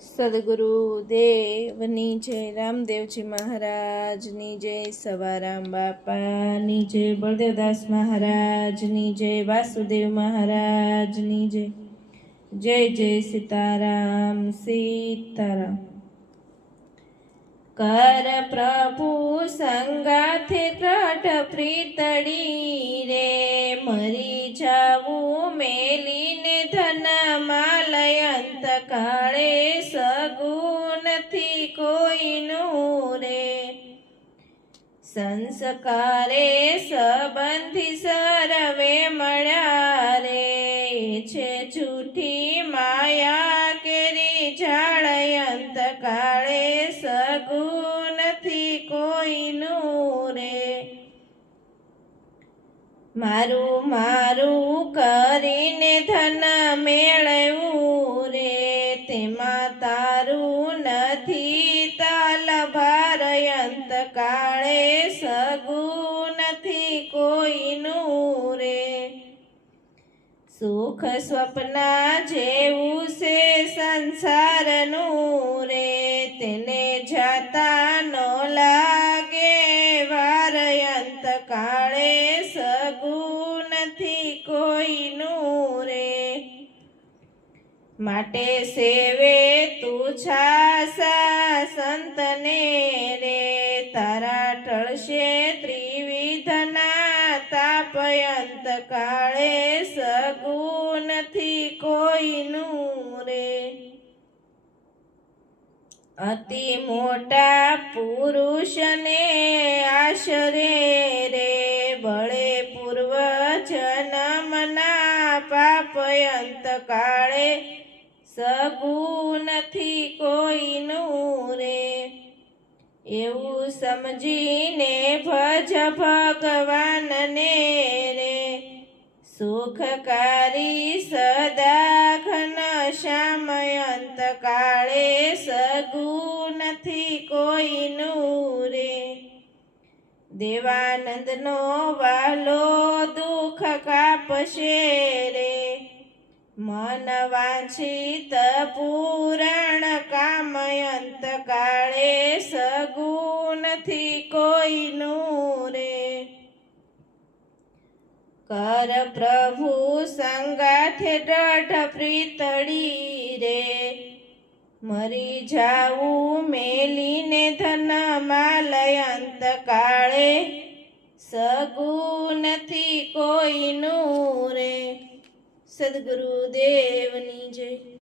સદગુરુદેવની જય, રામદેવજી મહારાજની જય, સવારામ બાપાની જય, બળદેવદાસ મહારાજની જય, વાસુદેવ મહારાજની જય. જય જય સીતારામ સીતારામ. કર પ્રભુ સંગાથે દ્રઢ પ્રીતડી રે, મરી જાવું મેલીને ધન માલયંત કાળે, સગું નથી કોઈનું રે. સંસ્કારે સંબંધી સર્વે મળ્યા રે, છે જૂઠી માયા કેરી ઝાડયંત કાળે, સગું નથી કોઈનું રે. મારું મારું કરીને ધન મેળવ્યું રે, તેમાં તારું નથી તાલ ભારયંત કાળે, સગું નથી કોઈનું રે. સુખ સ્વપ્ન જેવું છે સંસારનું રે, તેને જાતા નો લાગે વારયંત કાળે, સગું નથી કોઈનું રે. માટે સેવે તું છાસા સંતને રે, તારા ટળશે ત્રિવિધના તાપયંત કાળે, સગું નથી કોઈનું રે. અતિ મોટા પુરુષને આશરે રે, બળે પૂર્વ જન્મના પાપયંત કાળે, સગું નથી કોઈનું રે. એવું સમજીને ભજ ભગવાનને રે, સુખકારી સદા ઘન શ્યામયંત કાળે, સગું નથી કોઈનું રે. દેવાનંદનો વાલો દુઃખ કાપશે રે, મન વાંછિત પૂરણ કામયંત કાળે, સગું નથી કોઈનું રે. કર પ્રભુ સંગાથે દ્રઢ પ્રીતડી રે, મરી જાવું મેલીને ધન માલયંત કાળે, સગું નથી કોઈનું રે. સદગુરુદેવની જય.